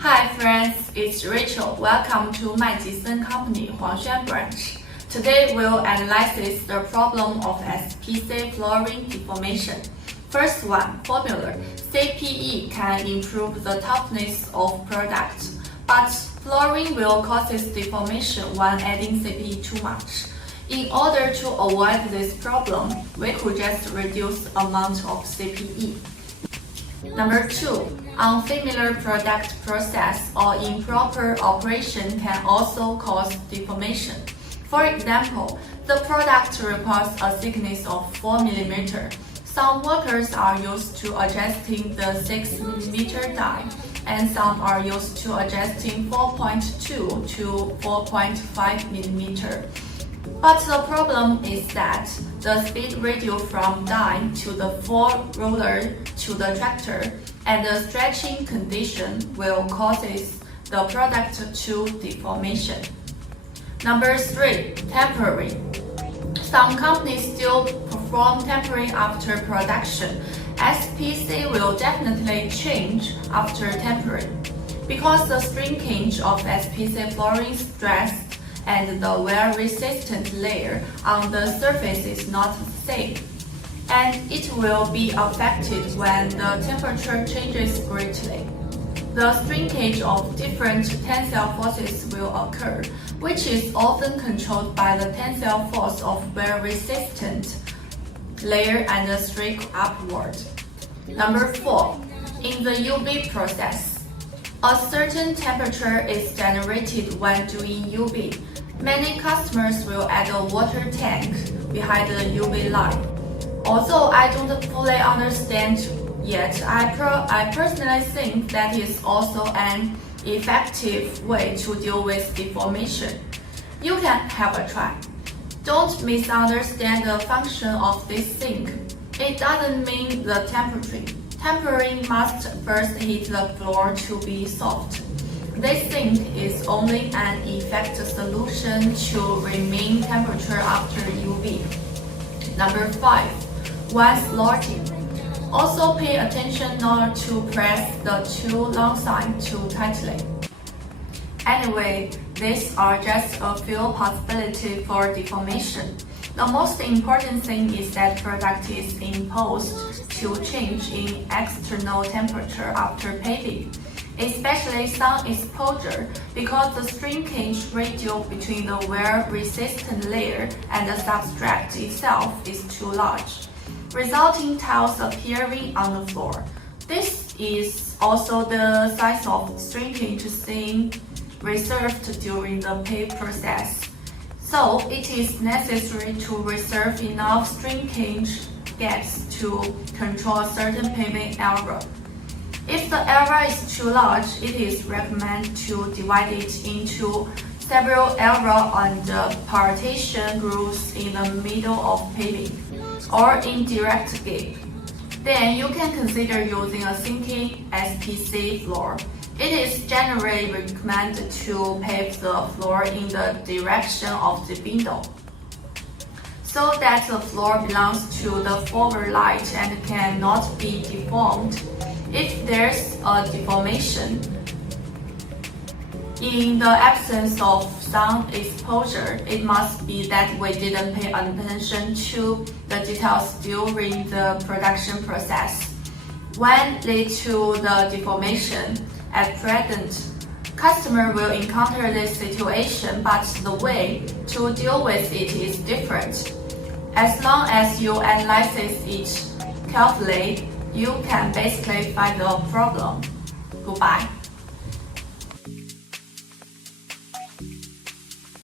Hi friends, it's Rachel. Welcome to Maijisen Company Huangshan branch. Today we'll analyze the problem of SPC flooring deformation. First one, formula. CPE can improve the toughness of product, but flooring will cause deformation when adding CPE too much. In order to avoid this problem, we could just reduce the amount of CPE. Number 2, unfamiliar product process or improper operation can also cause deformation. For example, the product requires a thickness of 4 mm. Some workers are used to adjusting the 6 mm die, and some are used to adjusting 4.2 to 4.5 mm. But the problem is that the speed ratio from die to the floor roller to the tractor and the stretching condition will cause the product to deformation. Number 3, tempering. Some companies still perform tempering after production. SPC will definitely change after tempering because the shrinkage of SPC flooring stress and the wear-resistant layer on the surface is not the same, and it will be affected when the temperature changes greatly. The shrinkage of different tensile forces will occur, which is often controlled by the tensile force of wear-resistant layer and the shrink upward. Number 4, in the UV process, a certain temperature is generated when doing UV. Many customers will add a water tank behind the UV line. Although I don't fully understand yet, I personally think that is also an effective way to deal with deformation. You can have a try. Don't misunderstand the function of this sink. It doesn't mean the temperature. Tempering must first hit the floor to be soft. This sink is only an effective solution to remain temperature after UV. Number 5, when slotting. Also pay attention not to press the two long side too tightly. Anyway, these are just a few possibilities for deformation. The most important thing is that product is imposed to change in external temperature after paving, especially sun exposure, because the shrinkage ratio between the wear-resistant layer and the substrate itself is too large, resulting tiles appearing on the floor. This is also the size of shrinkage seen reserved during the pave process. So it is necessary to reserve enough shrinkage gaps to control certain paving area. If the area is too large, it is recommended to divide it into several areas on the partition grooves in the middle of paving, or in direct gap. Then you can consider using a sinking SPC floor. It is generally recommended to pave the floor in the direction of the window, so that the floor belongs to the forward light and cannot be deformed. If there's a deformation, in the absence of sun exposure, it must be that we didn't pay attention to the details during the production process. When lead to the deformation, at present, customer will encounter this situation, but the way to deal with it is different. As long as you analyze it carefully, you can basically find the problem. Goodbye.